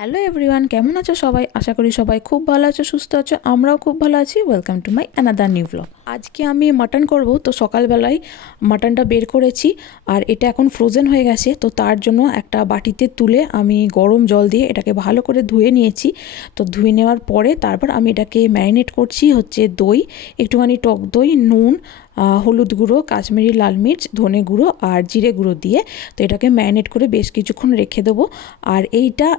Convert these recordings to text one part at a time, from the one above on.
Hello everyone, কেমন আছো সবাই? আশা করি সবাই খুব ভালো আছো, সুস্থ আছো। আমরাও খুব ভালো আছি। Welcome to my another new blog. আজকে আমি মাটন করব, তো সকালবেলায় মাটনটা বের করেছি আর এটা এখন ফ্রোজেন হয়ে গেছে। তো তার জন্য একটা বাটিতে তুলে আমি গরম জল দিয়ে এটাকে ভালো করে ধুয়ে নিয়েছি। তো ধুয়ে নেওয়ার পরে তারপর আমি এটাকে ম্যারিনেট করছি হচ্ছে দই, একটুখানি টক দই, নুন, হলুদ গুঁড়ো, কাশ্মীরি লাল মির্চ, ধনে গুঁড়ো আর জিরে গুঁড়ো দিয়ে তো এটাকে ম্যারিনেট করে বেশ কিছুক্ষণ রেখে দেবো। আর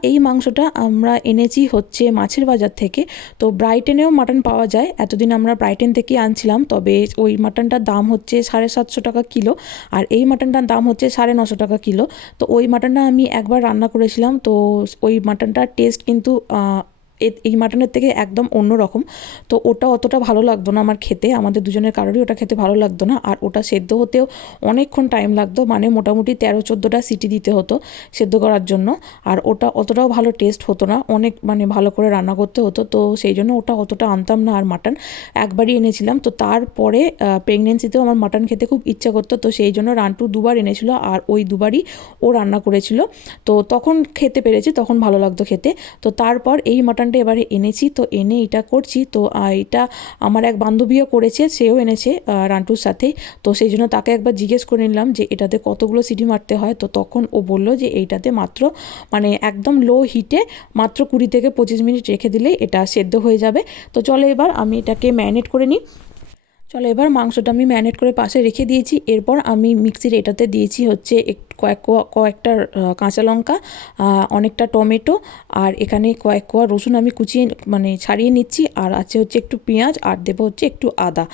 এই মাংসটা আমরা এনেছি হচ্ছে মাছের বাজার থেকে। তো ব্রাইটেনেও মাটন পাওয়া যায়, এতদিন আমরা ব্রাইটেন থেকেই আনছিলাম। তবে ওই মাটনটার দাম হচ্ছে 750 টাকা কিলো, আর এই মাটনটার দাম হচ্ছে 950 টাকা কিলো। তো ওই মাটনটা আমি একবার রান্না করেছিলাম, তো ওই মাটনটার টেস্ট কিন্তু এই মাটনের থেকে একদম অন্য রকম। তো ওটা অতটা ভালো লাগতো না আমার খেতে, আমাদের দুজনের কারোরই ওটা খেতে ভালো লাগতো না। আর ওটা সেদ্ধ হতেও অনেকক্ষণ টাইম লাগতো, মানে মোটামুটি 13-14টা সিটি দিতে হতো সেদ্ধ করার জন্য। আর ওটা অতটাও ভালো টেস্ট হতো না, অনেক মানে ভালো করে রান্না করতে হতো। তো সেই জন্য ওটা অতটা আনতাম না। আর মাটন একবারই এনেছিলাম। তো তারপরে প্রেগনেন্সিতেও আমার মাটন খেতে খুব ইচ্ছা করতো, তো সেই জন্য রান্টু দুবার এনেছিল আর ওই দুবারই ও রান্না করেছিল। তো তখন খেতে পেরেছি, তখন ভালো লাগতো খেতে। তো তারপর এই মাটনটা এবারে এনেছি, তো এনে এটা করছি। তো এটা আমার এক বান্ধবীও করেছে, সেও এনেছে রান্টুর সাথে। তো সেই জন্য তাকে একবার জিজ্ঞেস করে নিলাম যে এটাতে কতগুলো সিটি মারতে হয়। তো তখন ও বললো যে এইটাতে মাত্র মানে একদম লো হিটে মাত্র 20 থেকে 25 মিনিট রেখে দিলেই এটা সেদ্ধ হয়ে যাবে। তো চলো এবার আমি এটাকে ম্যারিনেট করে নিই। চলো এবার মাংসটা আমি ম্যারিনেট করে পাশে রেখে দিয়েছি। এরপর আমি মিক্সির এটাতে দিয়েছি হচ্ছে কয়েকটা কাঁচা লঙ্কা, অনেকটা টমেটো, আর এখানে কয়েক কোয়া রসুন আমি কুচিয়ে মানে ছাড়িয়ে নিচ্ছি। আর আছে হচ্ছে একটু পেঁয়াজ, আর দেবো হচ্ছে একটু আদা।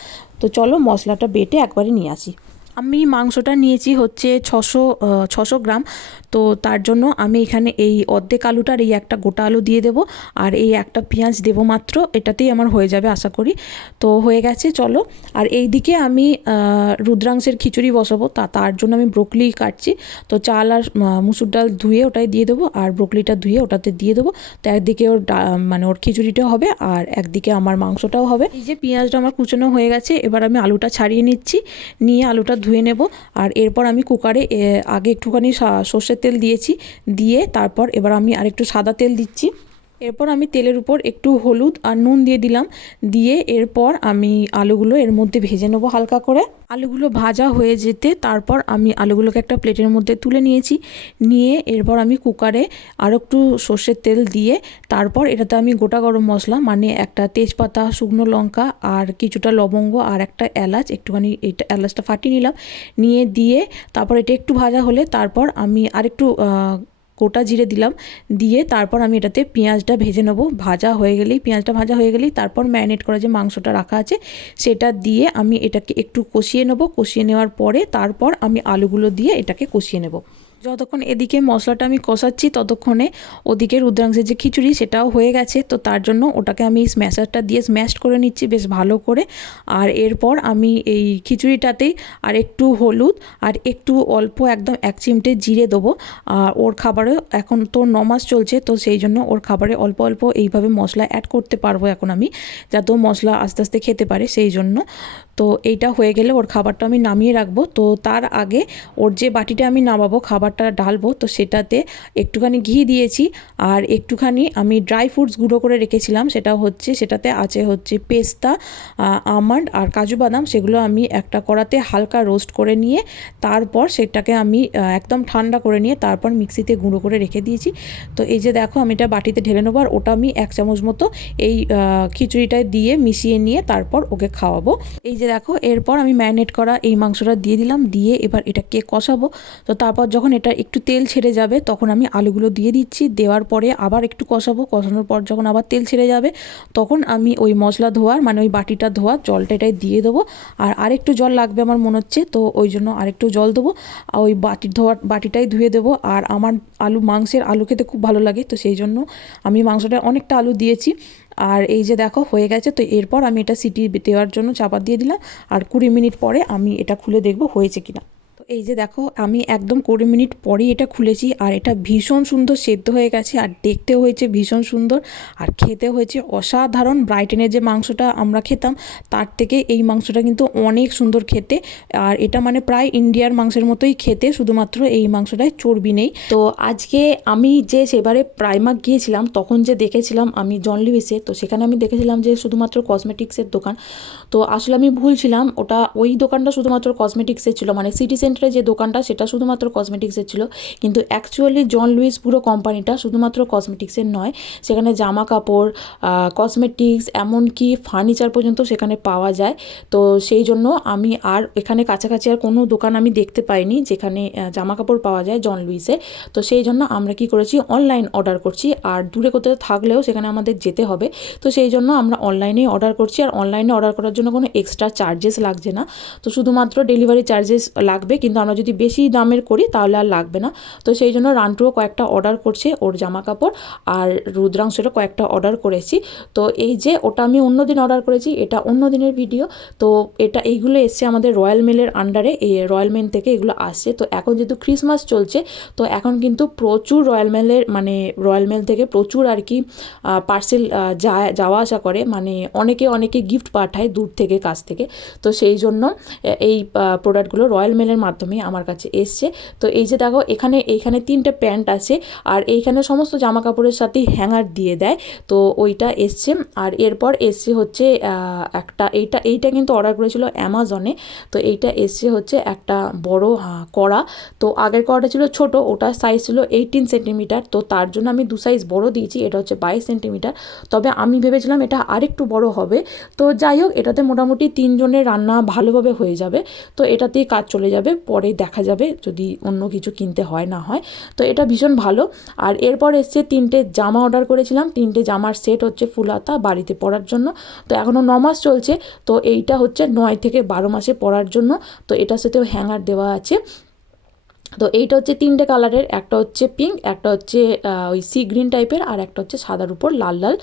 তো চলো মশলাটা বেটে একবারে নিয়ে আসি। আমি মাংসটা নিয়েছি হচ্ছে 600 গ্রাম। তো তার জন্য আমি এখানে এই অর্ধেক আলুটার এই একটা গোটা আলু দিয়ে দেবো, আর এই একটা পেঁয়াজ দেবো মাত্র, এটাতেই আমার হয়ে যাবে আশা করি। তো হয়ে গেছে, চলো। আর এই দিকে আমি রুদ্রাংশের খিচুড়ি বসাবো, তার জন্য আমি ব্রোকলি কাটছি। তো চাল আর মুসুর ডাল ধুয়ে ওটাই দিয়ে দেবো, আর ব্রোকলিটা ধুয়ে ওটাতে দিয়ে দেবো। তো একদিকে মানে ওর খিচুড়িটাও হবে, আর একদিকে আমার মাংসটাও হবে। এই যে পেঁয়াজটা আমার কুচনো হয়ে গেছে, এবার আমি আলুটা ছাড়িয়ে নিচ্ছি, নিয়ে আলুটা ধুয়ে নেব। আর এরপর আমি কুকারে আগে একটুখানি সর্ষের তেল দিয়েছি, দিয়ে তারপর এবার আমি আরেকটু সাদা তেল দিচ্ছি। এরপর আমি তেলের উপর একটু হলুদ আর নুন দিয়ে দিলাম, দিয়ে এরপর আমি আলুগুলো এর মধ্যে ভেজে নেবো হালকা করে। আলুগুলো ভাজা হয়ে যেতে তারপর আমি আলুগুলোকে একটা প্লেটের মধ্যে তুলে নিয়েছি। নিয়ে এরপর আমি কুকারে আরও একটু সর্ষের তেল দিয়ে তারপর এটাতে আমি গোটা গরম মশলা মানে একটা তেজপাতা, শুকনো লঙ্কা আর কিছুটা লবঙ্গ আর একটা এলাচ, একটুখানি এটা এলাচটা ফাটিয়ে নিলাম, নিয়ে দিয়ে তারপর এটা একটু ভাজা হলে তারপর আমি আরেকটু গোটা জিরে দিলাম, দিয়ে তারপর আমি এটাতে পেঁয়াজটা ভেজে নেবো। পেঁয়াজটা ভাজা হয়ে গেলেই তারপর ম্যারিনেট করা যে মাংসটা রাখা আছে সেটা দিয়ে আমি এটাকে একটু কষিয়ে নেবো। কষিয়ে নেওয়ার পরে তারপর আমি আলুগুলো দিয়ে এটাকে কষিয়ে নেব। যতক্ষণ এদিকে মশলাটা আমি কষাচ্ছি ততক্ষণে ওদিকে রুদ্রাংশের যে খিচুড়ি সেটাও হয়ে গেছে। তো তার জন্য ওটাকে আমি স্ম্যাশারটা দিয়ে স্ম্যাশ করে নিচ্ছি বেশ ভালো করে। আর এরপর আমি এই খিচুড়িটাতেই আর একটু হলুদ আর একটু অল্প একদম 1 চিমটে জিরে দেবো। আর ওর খাবারে এখন তো 9 মাস চলছে, তো সেই জন্য ওর খাবারে অল্প অল্প এইভাবে মশলা অ্যাড করতে পারবো এখন আমি, যাতে ও মশলা আস্তে আস্তে খেতে পারে সেই জন্য। তো এইটা হয়ে গেলে ওর খাবারটা আমি নামিয়ে রাখবো। তো তার আগে ওর যে বাটিটা আমি নামাবো খাবারটা ঢালবো, তো সেটাতে একটুখানি ঘি দিয়েছি। আর একটুখানি আমি ড্রাই ফ্রুটস গুঁড়ো করে রেখেছিলাম, সেটাতে আছে হচ্ছে পেস্তা, আমন্ড আর কাজু বাদাম। সেগুলো আমি একটা কড়াতে হালকা রোস্ট করে নিয়ে তারপর সেটাকে আমি একদম ঠান্ডা করে নিয়ে তারপর মিক্সিতে গুঁড়ো করে রেখে দিয়েছি। তো এই যে দেখো আমি এটা বাটিতে ঢেলে নেবো, আর ওটা আমি 1 চামচ মতো এই খিচুড়িটায় দিয়ে মিশিয়ে নিয়ে তারপর ওকে খাওয়াবো। এই যে দেখো এরপর আমি ম্যারিনেট করা এই মাংসটা দিয়ে দিলাম, দিয়ে এবার এটাকে কষাবো। তো তারপর যখন এটা একটু তেল ছেড়ে যাবে তখন আমি আলুগুলো দিয়ে দিচ্ছি, দেওয়ার পরে আবার একটু কষাবো। কষানোর পর যখন আবার তেল ছেড়ে যাবে তখন আমি ওই মশলা ধোয়ার মানে ওই বাটিটা ধোয়ার জলটা এটাই দিয়ে দেবো। আর আরেকটু জল লাগবে আমার মনে হচ্ছে, তো ওই জন্য আরেকটু জল দেবো। আর ওই বাটিটাই ধুয়ে দেবো। আর আমার মাংসের আলু খেতে খুব ভালো লাগে, তো সেই জন্য আমি মাংসটা অনেকটা আলু দিয়েছি। আর এই যে দেখো হয়ে গেছে। তো এরপর আমি এটা সিটি দেওয়ার জন্য চাপা দিয়ে দিলাম, আর 20 মিনিট পরে আমি এটা খুলে দেখবো হয়েছে কিনা। তো এই যে দেখো আমি একদম 20 মিনিট পরেই এটা খুলেছি আর এটা ভীষণ সুন্দর সেদ্ধ হয়ে গেছে আর দেখতেও হয়েছে ভীষণ সুন্দর আর খেতেও হয়েছে অসাধারণ। ব্রাইটনের যে মাংসটা আমরা খেতাম তার থেকে এই মাংসটা কিন্তু অনেক সুন্দর খেতে, আর এটা মানে প্রায় ইন্ডিয়ার মাংসের মতোই খেতে, শুধুমাত্র এই মাংসটায় চর্বি নেই। তো আজকে আমি যে সেবারে প্রাইমার্ক গিয়েছিলাম তখন যে দেখেছিলাম আমি জন লিউইসে, তো সেখানে আমি দেখেছিলাম যে শুধুমাত্র কসমেটিক্সের দোকান। তো আসলে আমি ভুল ছিলাম, ওটা ওই দোকানটা শুধুমাত্র কসমেটিক্সের ছিল, মানে সিটি সেন্টারে যে দোকানটা সেটা শুধুমাত্র কসমেটিক্সের ছিল, কিন্তু অ্যাকচুয়ালি জন লুইস পুরো কোম্পানিটা শুধুমাত্র কসমেটিক্সের নয়, সেখানে জামা কাপড়, কসমেটিক্স, এমনকি ফার্নিচার পর্যন্ত সেখানে পাওয়া যায়। তো সেই জন্য আমি আর এখানে কাছাকাছি আর কোনো দোকান আমি দেখতে পাইনি যেখানে জামা কাপড় পাওয়া যায় জন লুইসে। তো সেই জন্য আমরা কি করেছি, অনলাইন অর্ডার করছি, আর দূরে কোথাও থাকলেও সেখানে আমাদের যেতে হবে, তো সেই জন্য আমরা অনলাইনেই অর্ডার করছি। আর অনলাইনে অর্ডার করার জন্য কোনো এক্সট্রা চার্জেস লাগছে না, তো শুধুমাত্র ডেলিভারি চার্জেস লাগবে, কিন্তু আমরা যদি বেশি দামের করি তাহলে আর লাগবে না। তো সেই জন্য রান্টুও কয়েকটা অর্ডার করছে ওর জামা কাপড়, আর রুদ্রাংশেরও কয়েকটা অর্ডার করেছি। তো এই যে ওটা আমি অন্য দিন অর্ডার করেছি, এটা অন্য দিনের ভিডিও। তো এইগুলো এসছে আমাদের রয়্যাল মেলের আন্ডারে, এই রয়্যাল মেল থেকে এগুলো আসছে। তো এখন যেহেতু ক্রিসমাস চলছে, তো এখন কিন্তু প্রচুর রয়্যাল মেল থেকে প্রচুর আর কি পার্সেল যাওয়া আসা করে, মানে অনেকে গিফট পাঠায় দূর থেকে, কাছ থেকে। তো সেই জন্য এই প্রোডাক্টগুলো রয়্যাল মেলের মাধ্যমে আমার কাছে এসছে। তো এই যে দেখো এইখানে 3টে প্যান্ট আছে, আর এইখানে সমস্ত জামা কাপড়ের সাথেই হ্যাঙ্গার দিয়ে দেয়, তো ওইটা এসছে। আর এরপর এসছে হচ্ছে এইটা কিন্তু অর্ডার করেছিল অ্যামাজনে। তো এইটা এসছে হচ্ছে একটা বড় কড়া। তো আগের কড়াটা ছিল ছোট, ওটার সাইজ ছিল 18 সেন্টিমিটার, তো তার জন্য আমি 2 সাইজ বড় দিয়েছি, এটা হচ্ছে 22 সেন্টিমিটার। তবে আমি ভেবেছিলাম এটা আরেকটু বড় হবে। তো যাই হোক, এটাতে মোটামুটি 3 জনের রান্না ভালোভাবে হয়ে যাবে, তো এটাতেই কাজ চলে যাবে, পরে দেখা যাবে যদি অন্য কিছু কিনতে হয় না হয়। তো এটা ভীষণ ভালো। আর এরপর এসছে 3টে জামা অর্ডার করেছিলাম, 3টে জামার সেট হচ্ছে ফুল হাতা বাড়িতে পরার জন্য। তো এখনও 9 মাস চলছে, তো এইটা হচ্ছে 9 থেকে 12 মাসে পরার জন্য। তো এটার সাথেও হ্যাঙ্গার দেওয়া আছে। তো এইটা হচ্ছে 3টে কালারের, একটা হচ্ছে পিঙ্ক, একটা হচ্ছে ওই সি গ্রিন টাইপের, আর একটা হচ্ছে সাদার উপর লাল লাল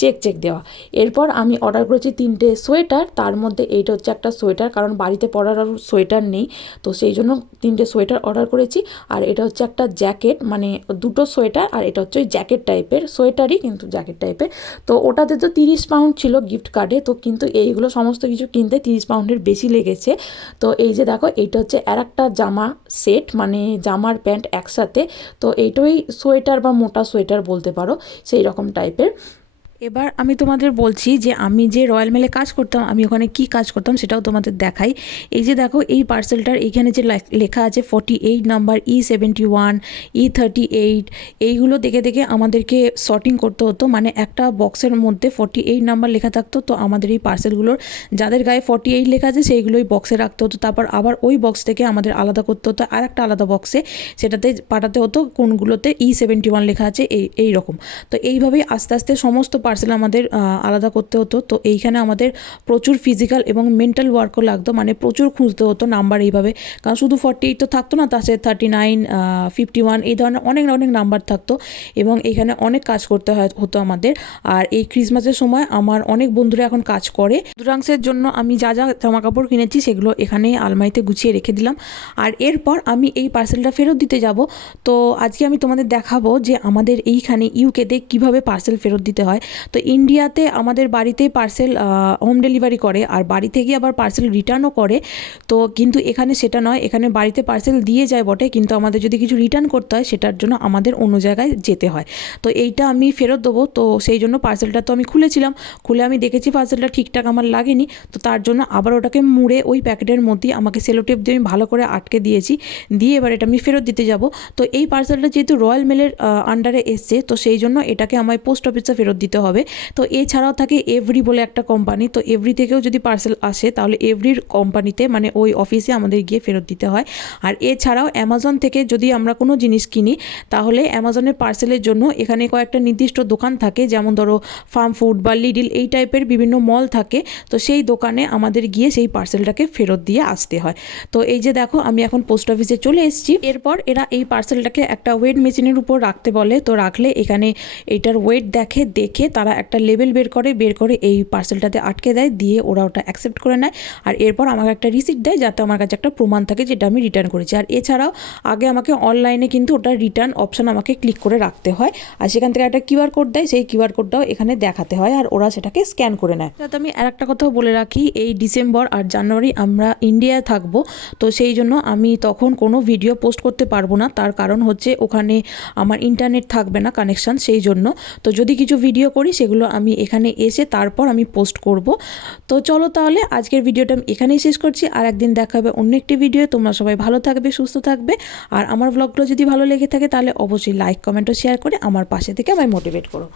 চেক দেওয়া। এরপর আমি অর্ডার করেছি 3টে সোয়েটার, তার মধ্যে এইটা হচ্ছে একটা সোয়েটার, কারণ বাড়িতে পরার আর সোয়েটার নেই, তো সেই জন্য 3টে সোয়েটার অর্ডার করেছি। আর এটা হচ্ছে একটা জ্যাকেট, মানে 2টো সোয়েটার, আর এটা হচ্ছে ওই জ্যাকেট টাইপের, সোয়েটারই কিন্তু জ্যাকেট টাইপের। তো ওটাতে তো 30 পাউন্ড ছিল গিফট কার্ডে, তো কিন্তু এইগুলো সমস্ত কিছু কিনতে 30 পাউন্ডের বেশি লেগেছে। তো এই যে দেখো, এইটা হচ্ছে আর একটা জামা সেট, মানে জামার প্যান্ট একসাথে। তো এইটাই সোয়েটার বা মোটা সোয়েটার বলতে পারো, সেই রকম টাইপের। এবার আমি তোমাদের বলছি যে আমি যে রয়্যাল মেলে কাজ করতাম, আমি ওখানে কি কাজ করতাম সেটাও তোমাদের দেখাই। এই যে দেখো, এই পার্সেলটার এইখানে যে লেখা আছে 48 নাম্বার, E71, E38, এইগুলো দেখে আমাদেরকে সর্টিং করতে হতো, মানে একটা বক্সের মধ্যে 48 নাম্বার লেখা থাকতো। তো আমাদের এই পার্সেলগুলোর যাদের গায়ে 48 লেখা আছে সেইগুলোই বক্সে রাখতে হতো, তারপর আবার ওই বক্স থেকে আমাদের আলাদা করতে হতো আর একটা আলাদা বক্সে, সেটাতে পাঠাতে হতো কোনগুলোতে E71 লেখা আছে, এই রকম। তো এইভাবেই আস্তে আস্তে সমস্ত পার্সেল আমাদের আলাদা করতে হতো। তো এইখানে আমাদের প্রচুর ফিজিক্যাল এবং মেন্টাল ওয়ার্কও লাগতো, মানে প্রচুর খুঁজতে হতো নাম্বার এইভাবে, কারণ শুধু 48 তো থাকতো না, তার সাথে 39, 51 এই ধরনের অনেক নাম্বার থাকতো, এবং এখানে অনেক কাজ করতে হতো আমাদের। আর এই ক্রিসমাসের সময় আমার অনেক বন্ধুরা এখন কাজ করে। দূরাংশের জন্য আমি যা জামা কাপড় কিনেছি সেগুলো এখানে আলমারিতে গুছিয়ে রেখে দিলাম। আর এরপর আমি এই পার্সেলটা ফেরত দিতে যাব। তো আজকে আমি তোমাদের দেখাবো যে আমাদের এইখানে ইউকেতে কিভাবে পার্সেল ফেরত দিতে হয়। তো ইন্ডিয়াতে আমাদের বাড়িতে পার্সেল হোম ডেলিভারি করে, আর বাড়ি থেকে আবার পার্সেল রিটার্নও করে। তো কিন্তু এখানে সেটা নয়, এখানে বাড়িতে পার্সেল দিয়ে যায় বটে, কিন্তু আমাদের যদি কিছু রিটার্ন করতে হয় সেটার জন্য আমাদের অন্য জায়গায় যেতে হয়। তো এইটা আমি ফেরত দেবো, তো সেই জন্য পার্সেলটা তো আমি খুলেছিলাম, খুলে আমি দেখেছি পার্সেলটা ঠিকঠাক আমার লাগেনি, তো তার জন্য আবার ওটাকে মুড়ে ওই প্যাকেটের মধ্যেই আমাকে সেলোটেপ দিয়ে আমি ভালো করে আটকে দিয়েছি, দিয়ে এবার এটা আমি ফেরত দিতে যাব। তো এই পার্সেলটা যেহেতু রয়্যাল মেলের আন্ডারে এসছে, তো সেই জন্য এটাকে আমায় পোস্ট অফিসে ফেরত দিতে হবে। তো এছাড়াও থাকে এভরি বলে একটা কোম্পানি, তো এভরি থেকেও যদি পার্সেল আসে তাহলে এভরির কোম্পানিতে, মানে ওই অফিসে আমাদের গিয়ে ফেরত দিতে হয়। আর এছাড়াও অ্যামাজন থেকে যদি আমরা কোনো জিনিস কিনি, তাহলে অ্যামাজনের পার্সেলের জন্য এখানে কয়েকটা নির্দিষ্ট দোকান থাকে, যেমন ধরো ফার্ম ফুড বা লিডল, এই টাইপের বিভিন্ন মল থাকে। তো সেই দোকানে আমাদের গিয়ে সেই পার্সেলটাকে ফেরত দিয়ে আসতে হয়। তো এই যে দেখো, আমি এখন পোস্ট অফিসে চলে এসেছি। এরপর এরা এই পার্সেলটাকে একটা ওয়েট মেশিনের উপর রাখতে বলে, তো রাখলে এখানে এইটার ওয়েট দেখে তারা একটা লেবেল বের করে এই পার্সেলটাতে আটকে দেয়, দিয়ে ওরা ওটা অ্যাকসেপ্ট করে নেয়। আর এরপর আমাকে একটা রিসিপ্ট দেয়, যাতে আমার কাছে একটা প্রমাণ থাকে যেটা আমি রিটার্ন করেছি। আর এছাড়াও আগে আমাকে অনলাইনে কিন্তু ওটা রিটার্ন অপশান আমাকে ক্লিক করে রাখতে হয়, আর সেখান থেকে একটা কিউআর কোড দেয়, সেই কিউআর কোডটাও এখানে দেখাতে হয়, আর ওরা সেটাকে স্ক্যান করে নেয়। যাতে আমি আর একটা কথাও বলে রাখি, এই ডিসেম্বর আর জানুয়ারি আমরা ইন্ডিয়ায় থাকবো, তো সেই জন্য আমি তখন কোনো ভিডিও পোস্ট করতে পারবো না। তার কারণ হচ্ছে ওখানে আমার ইন্টারনেট থাকবে না কানেকশান, সেই জন্য। তো যদি কিছু ভিডিও করি সেগুলো আমি এখানে এসে তারপর আমি পোস্ট করব। তো চলো তাহলে আজকের ভিডিওটা আমি এখানেই শেষ করছি, আর একদিন দেখা হবে অন্য একটি ভিডিও। তোমরা সবাই ভালো থাকবে, সুস্থ থাকবে, আর আমার ব্লগগুলো যদি ভালো লেগে থাকে তাহলে অবশ্যই লাইক, কমেন্ট ও শেয়ার করে আমার পাশে থেকে আমায় মোটিভেট করো।